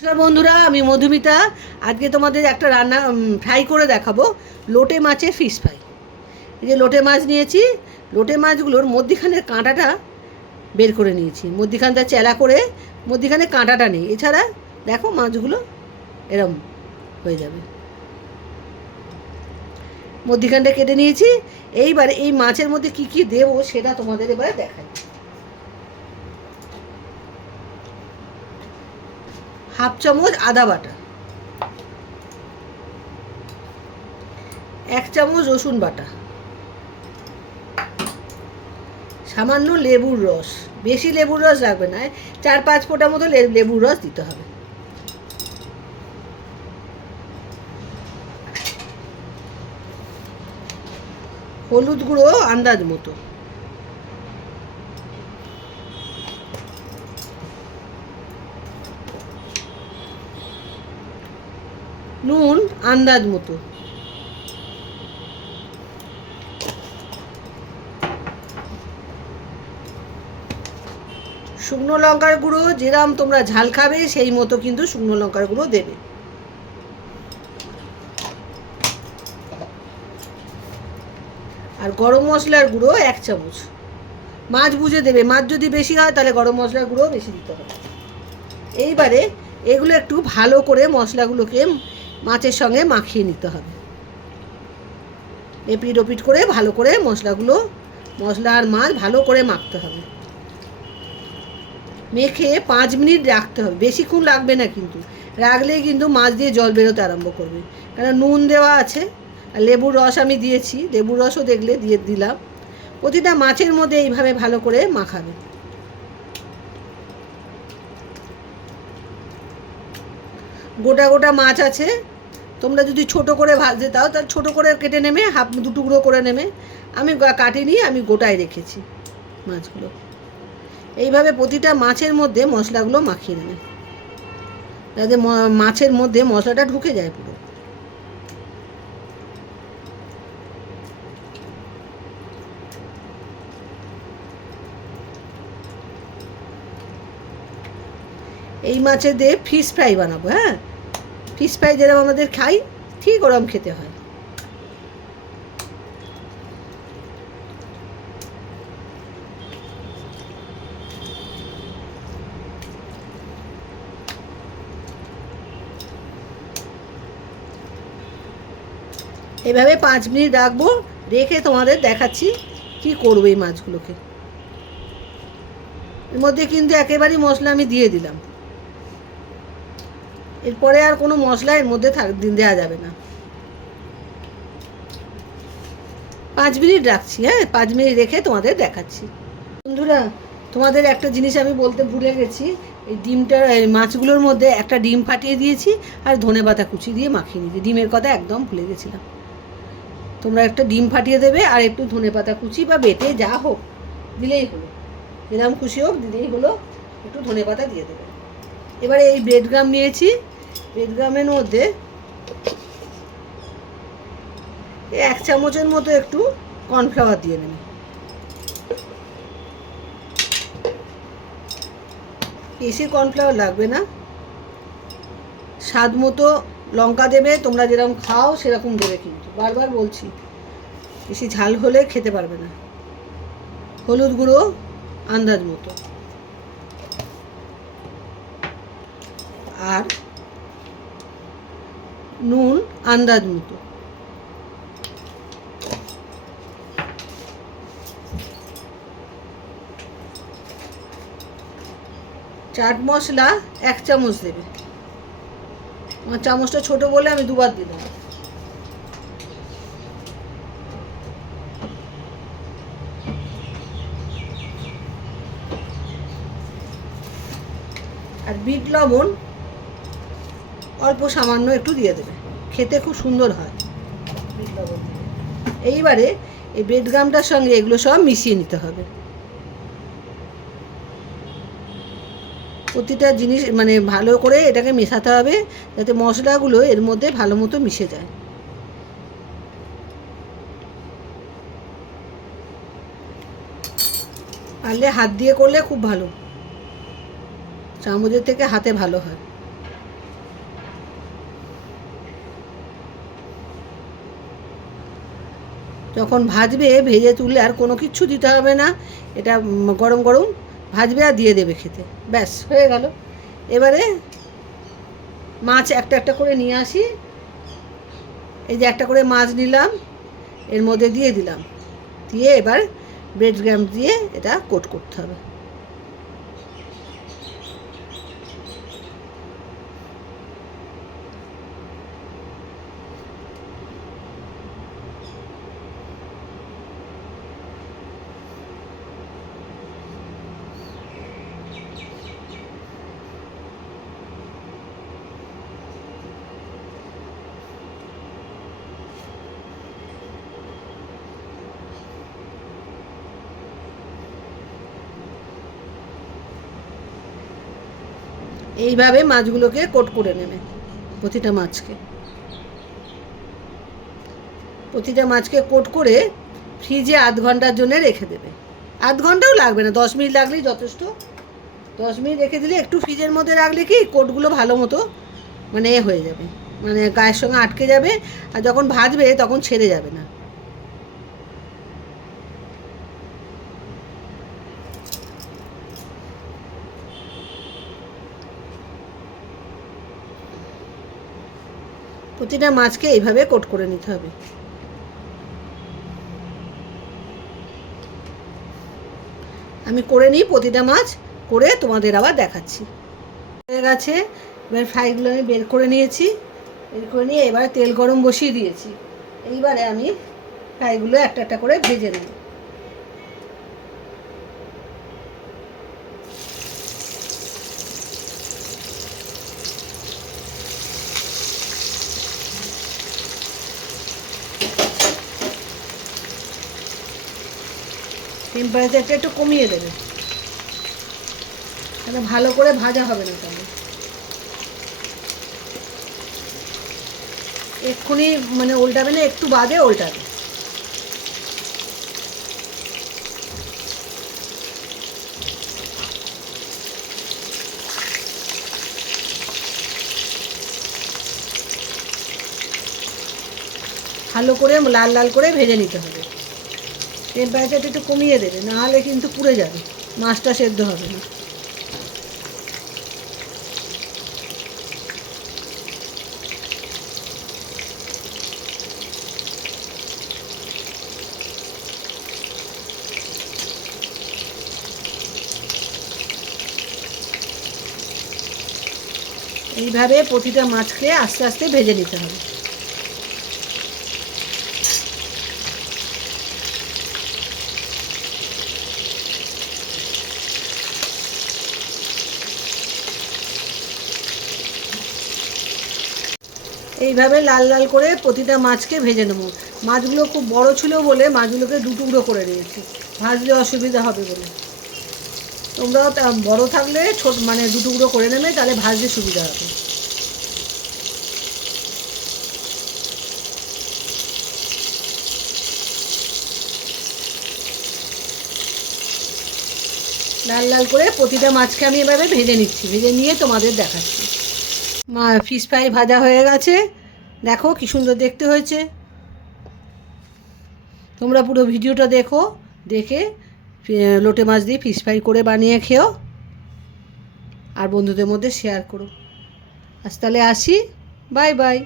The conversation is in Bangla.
নমস্কার বন্ধুরা, আমি মধুমিতা। আজকে তোমাদের একটা রান্না ফ্রাই করে দেখাবো, লোটে মাছের ফিশ ফ্রাই। এই যে লোটে মাছ নিয়েছি, লোটে মাছগুলোর মধ্যিখানের কাঁটাটা বের করে নিয়েছি, মধ্যিখানটা চেলা করে মধ্যিখানে কাঁটাটা নেই। এছাড়া দেখো মাছগুলো এরম হয়ে যাবে, মধ্যিখানটা কেটে নিয়েছি। এইবারে এই মাছের মধ্যে কি কি দেবো সেটা তোমাদের এবারে দেখাই। হাফ চামচ আদা বাটা, 1 চামচ রসুন বাটা, সামান্য লেবুর রস, বেশি লেবুর রস লাগবে না, 4-5 ফোঁটা মতো লেবুর রস দিতে হবে। হলুদ গুঁড়ো আন্দাজ মতো, নুন আন্দাজ মতো, শুকনো লঙ্কার গুঁড়ো যেরকম তোমরা ঝাল খাবে সেই মতো কিন্তু শুকনো লঙ্কার গুঁড়ো দেবে। আর গরম মশলার গুঁড়ো 1 চামচ। মাছ বুঝে দেবে, মাছ যদি বেশি হয় তাহলে গরম মশলার গুঁড়ো বেশি দিতে হবে। এইবারে এগুলো একটু ভালো করে মশলাগুলোকে মাছের সঙ্গে মাখিয়ে নিতে হবে। এপিট ওপিট করে ভালো করে মশলা আর মাছ ভালো করে মাখতে হবে। মেখে 5 মিনিট রাখতে হবে, বেশিক্ষণ লাগবে না কিন্তু। রাখলেই কিন্তু মাছ দিয়ে জল বেরোতে আরম্ভ করবে, কারণ নুন দেওয়া আছে আর লেবুর রস আমি দিয়েছি, লেবুর রসও দেখলে দিলাম। প্রতিটা মাছের মধ্যে এইভাবে ভালো করে মাখাবে। গোটা গোটা মাছ আছে, তোমরা যদি ছোট করে ভাজতে দাও তাহলে ছোট করে কেটে নেবে, হাফ 2 টুকরো করে নেবে। আমি কাটিনি, আমি গোটায় রেখেছি মাছগুলো। এইভাবে প্রতিটা মাছের মধ্যে মশলাগুলো মাখিয়ে নেবে, যাতে মাছের মধ্যে মশলাটা ঢুকে যায় পুরো। এই মাছের দিয়ে ফিশ ফ্রাই বানাবো। হ্যাঁ, ফিশ ফ্রাই যেরকম আমাদের খাই ঠিক ওরকম খেতে হয়। এভাবে 5 মিনিট রাখবো, রেখে তোমাদের দেখাচ্ছি কি করবো এই মাছগুলোকে। এর মধ্যে কিন্তু একেবারেই মশলা আমি দিয়ে দিলাম, এরপরে আর কোনো মশলা এর মধ্যে দেওয়া যাবে না। 5 মিনিট রাখছি। হ্যাঁ, 5 মিনিট রেখে তোমাদের দেখাচ্ছি। বন্ধুরা, তোমাদের একটা জিনিস আমি বলতে ভুলে গেছি, এই মাছগুলোর মধ্যে একটা ডিম ফাটিয়ে দিয়েছি আর ধনেপাতা কুচি দিয়ে মাখিয়ে নিয়েছি। ডিমের কথা একদম ভুলে গেছিলাম। তোমরা একটা ডিম ফাটিয়ে দেবে আর একটু ধনেপাতা কুচি বা বেটে যা হোক দিলেই হলো, যেরকম খুশি হোক দিলেই হলো, একটু ধনেপাতা দিয়ে দেবে। এবারে এই ব্রেডগ্রাম নিয়েছি, ব্রেডগ্রামের মধ্যে 1 চামচের মতো একটু কর্নফ্লাওয়ার দিয়ে নেবে। বেশি কর্নফ্লাওয়ার লাগবে না। স্বাদ মতো লঙ্কা দেবে, তোমরা যেরকম খাও সেরকম দেবে, কিন্তু বারবার বলছি বেশি ঝাল হলে খেতে পারবে না। হলুদ গুঁড়ো আন্দাজ মতো, আর নুন আন্দাজ মতো, চাট মশলা 1 চামচ দেবে। আমার চামচটা ছোট বলে আমি 2বার দিলাম। আর বিট লবণ অল্প সামান্য একটু দিয়ে দেবে, খেতে খুব সুন্দর হয় বিট লবণ দিয়ে। এইবারে এই ব্রেডগ্রামটার সঙ্গে এগুলো সব মিশিয়ে নিতে হবে। প্রতিটা জিনিস মানে ভালো করে এটাকে মেশাতে হবে, যাতে মশলাগুলো এর মধ্যে ভালো মতো মিশে যায়। পারলে হাত দিয়ে করলে খুব ভালো, চামচের থেকে হাতে ভালো হয়। যখন ভাজবে ভেজে তুললে আর কোনো কিচ্ছু দিতে হবে না, এটা গরম গরম ভাজবে আর দিয়ে দেবে খেতে, ব্যাস হয়ে গেল। এবারে মাছ একটা একটা করে নিয়ে আসি। এই যে একটা করে মাছ নিলাম, এর মধ্যে দিয়ে দিলাম, দিয়ে এবার ব্রেড ক্রাম্ব দিয়ে এটা কোট করতে হবে। এইভাবে মাছগুলোকে কোট করে নেবে, প্রতিটা মাছকে কোট করে ফ্রিজে আধ ঘন্টার জন্য রেখে দেবে। আধ ঘন্টাও লাগবে না, 10 মিনিট লাগলেই যথেষ্ট। 10 মিনিট রেখে দিলে, একটু ফ্রিজের মধ্যে রাখলে কি কোটগুলো ভালো মতো মানে হয়ে যাবে, মানে গায়ের সঙ্গে আটকে যাবে, আর যখন ভাজবে তখন ছেড়ে যাবে না। প্রতিটা মাছকে এইভাবে কোট করে নিতে হবে। আমি করে নিই প্রতিটা মাছ, করে তোমাদের আবার দেখাচ্ছি। হয়ে গেছে, এবার ফ্রাইগুলো আমি বের করে নিয়েছি। বের করে নিয়ে এবার তেল গরম বসিয়ে দিয়েছি। এইবারে আমি ফ্রাইগুলো একটা একটা করে ভেজে নেব। টেম্পারেচারটা একটু কমিয়ে দেবে, তাহলে ভালো করে ভাজা হবে না। তাহলে এক্ষুনি মানে উল্টাবে না, একটু বাদে উল্টাবে। ভালো করে লাল লাল করে ভেজে নিতে হবে। টেম্পারেচারটা একটু কমিয়ে দেবে, নাহলে কিন্তু পুড়ে যাবে, মাছটা সেদ্ধ হবে না। এইভাবে প্রতিটা মাছকে আস্তে আস্তে ভেজে নিতে হবে। এইভাবে লাল লাল করে প্রতিটা মাছকে ভেজে নেব। মাছগুলো খুব বড় ছিল বলে মাছগুলোকে দু টুকরো করে নিয়েছি, ভাজলে অসুবিধা হবে বলে। তোমরাও বড় থাকলে ছোট মানে দু টুকরো করে নেবে, তাহলে ভাজতে সুবিধা হবে। লাল লাল করে প্রতিটা মাছকে আমি এভাবে ভেজে নিচ্ছি, ভেজে নিয়ে তোমাদের দেখাচ্ছি। ফিশ ফ্রাই ভাজা হয়ে গেছে, দেখো কি সুন্দর দেখতে হয়েছে। তোমরা পুরো ভিডিওটা দেখো, দেখে লোটে মাছ দিয়ে ফিশ ফ্রাই করে বানিয়ে খেও, আর বন্ধুদের মধ্যে শেয়ার করো। আজ তাহলে আসি, বাই বাই।